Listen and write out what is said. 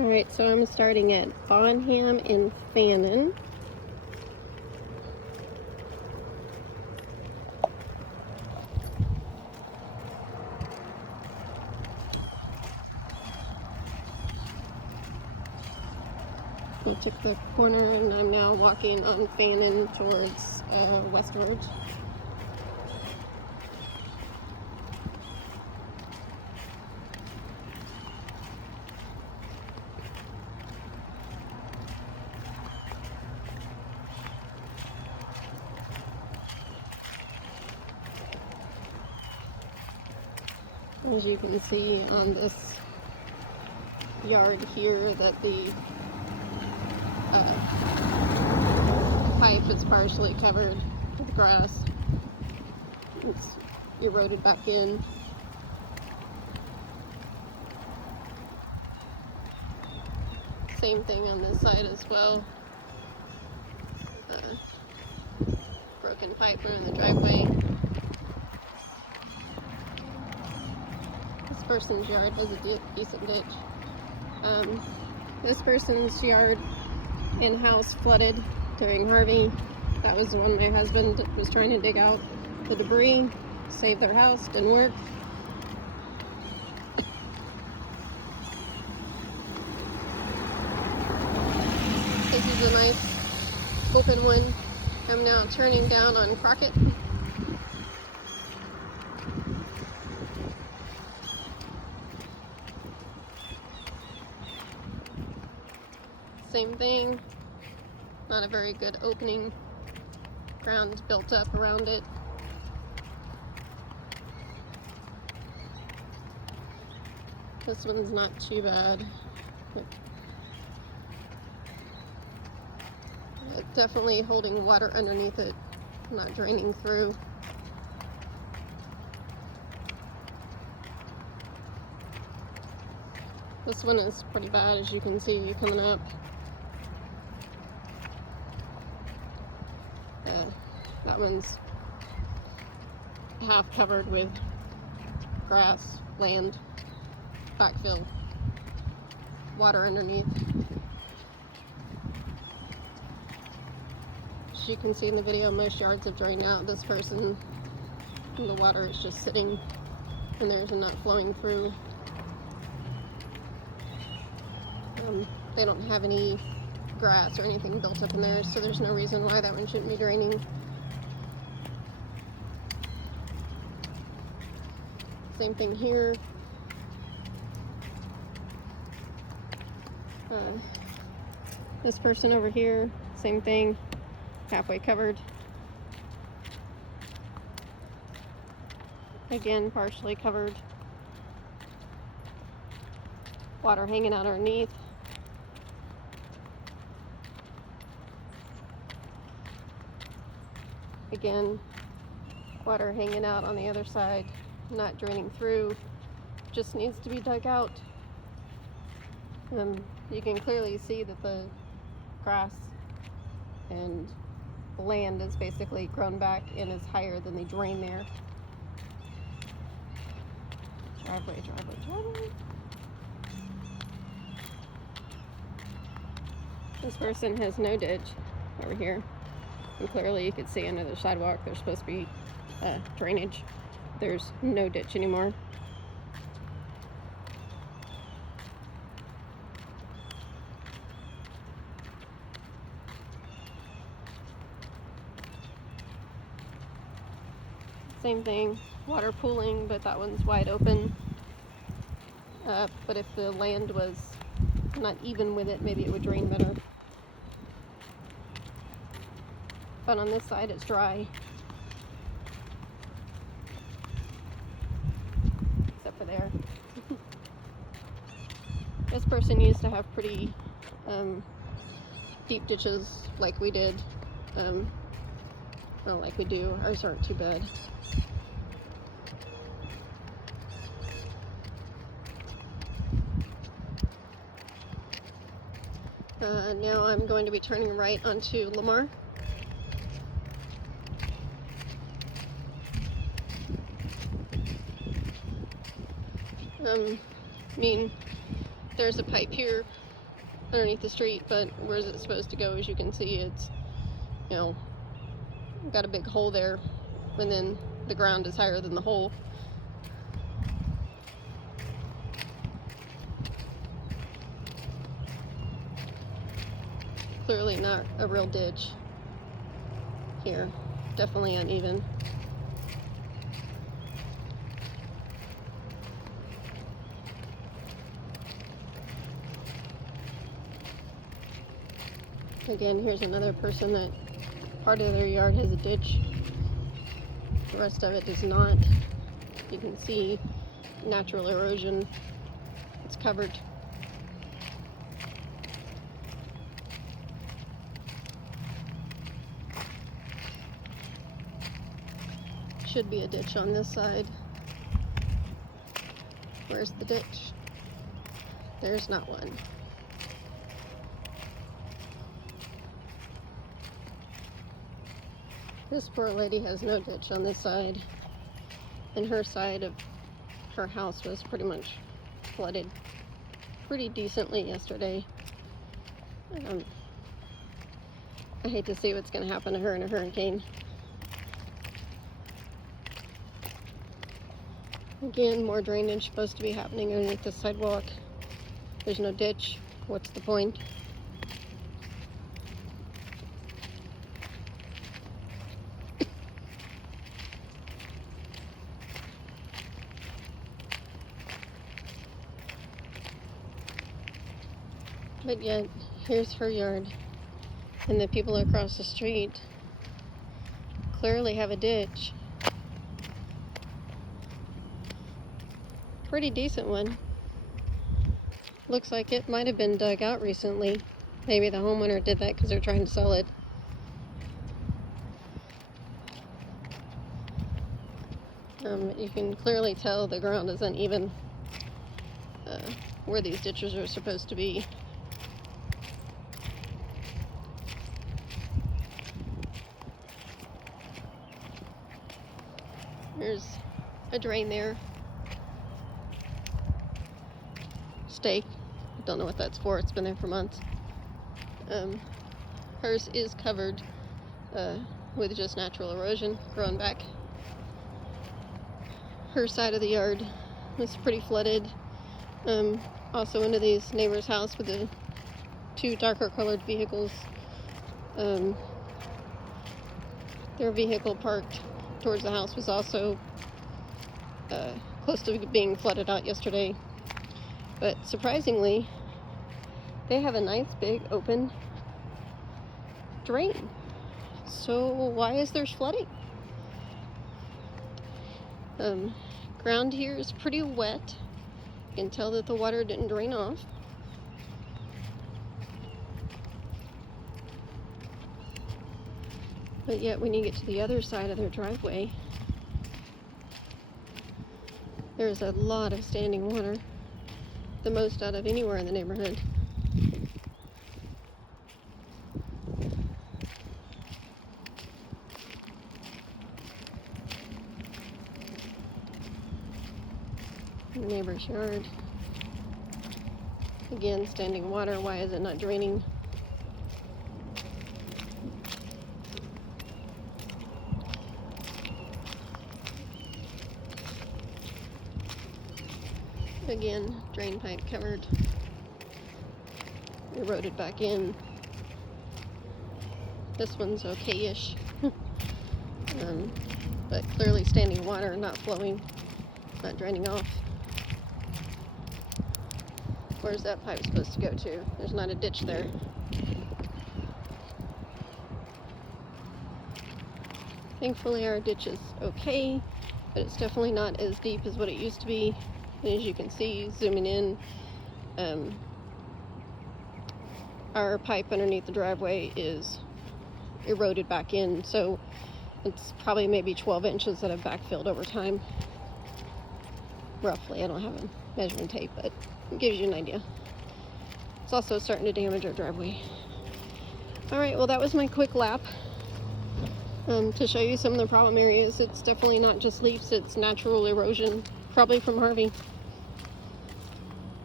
Alright, so I'm starting at Bonham and Fannin. I took the corner and I'm now walking on Fannin towards westwards. As you can see on this yard here that the pipe is partially covered with grass. It's eroded back in. Same thing on this side as well. Broken pipe in the driveway. This person's yard has a decent ditch. This person's yard and house flooded during Harvey. That was the one my husband was trying to dig out the debris, save their house, didn't work. This is a nice open one. I'm now turning down on Crockett. Same thing, not a very good opening. Ground built up around it. This one's not too bad, but definitely holding water underneath it, not draining through. This one is pretty bad, as you can see coming up. That one's half covered with grass, land, backfill, water underneath. As you can see in the video, most yards have drained out. This person, the water is just sitting and there's enough flowing through. They don't have any grass or anything built up in there, so there's no reason why that one shouldn't be draining. Same thing here. This person over here, same thing, halfway covered. Again, partially covered. Water hanging out underneath. Again, water hanging out on the other side, not draining through, just needs to be dug out. You can clearly see that the grass and the land is basically grown back and is higher than the drain there. Driveway, driveway, driveway. This person has no ditch over here. And clearly you can see under the sidewalk there's supposed to be drainage. There's no ditch anymore. Same thing, water pooling, but that one's wide open. But if the land was not even with it, maybe it would drain better. But on this side it's dry. Except for there. This person used to have pretty deep ditches like we did. Well, like we do. Ours aren't too bad. Now I'm going to be turning right onto Lamar. I mean, there's a pipe here underneath the street, but where is it supposed to go? As you can see, it's, you know, got a big hole there, and then the ground is higher than the hole. Clearly not a real ditch here. Definitely uneven. Again, here's another person that part of their yard has a ditch. The rest of it does not. You can see natural erosion. It's covered. Should be a ditch on this side. Where's the ditch? There's not one. This poor lady has no ditch on this side, and her side of her house was pretty much flooded pretty decently yesterday. I hate to see what's going to happen to her in a hurricane. Again, more drainage supposed to be happening underneath the sidewalk. There's no ditch. What's the point? But yet, here's her yard, and the people across the street clearly have a ditch. Pretty decent one. Looks like it might have been dug out recently. Maybe the homeowner did that because they're trying to sell it. You can clearly tell the ground is uneven where these ditches are supposed to be. There's a drain there. Stake. Don't know what that's for. It's been there for months. Hers is covered with just natural erosion growing back. Her side of the yard was pretty flooded. Also into these neighbor's house with the two darker colored vehicles. Their vehicle parked towards the house was also close to being flooded out yesterday. But surprisingly, they have a nice big open drain. So why is there flooding? Ground here is pretty wet. You can tell that the water didn't drain off. But yet when you get to the other side of their driveway, there's a lot of standing water. The most out of anywhere in the neighborhood. Neighbor's yard. Again, standing water. Why is it not draining? Again, drain pipe covered, eroded back in. This one's okay-ish, but clearly standing water, not flowing, not draining off. Where's that pipe supposed to go to? There's not a ditch there. Thankfully our ditch is okay, but it's definitely not as deep as what it used to be. And as you can see, zooming in, our pipe underneath the driveway is eroded back in, so it's probably maybe 12 inches that have backfilled over time. Roughly, I don't have a measuring tape, but it gives you an idea. It's also starting to damage our driveway. Alright, well that was my quick lap to show you some of the problem areas. It's definitely not just leaks, it's natural erosion, probably from Harvey.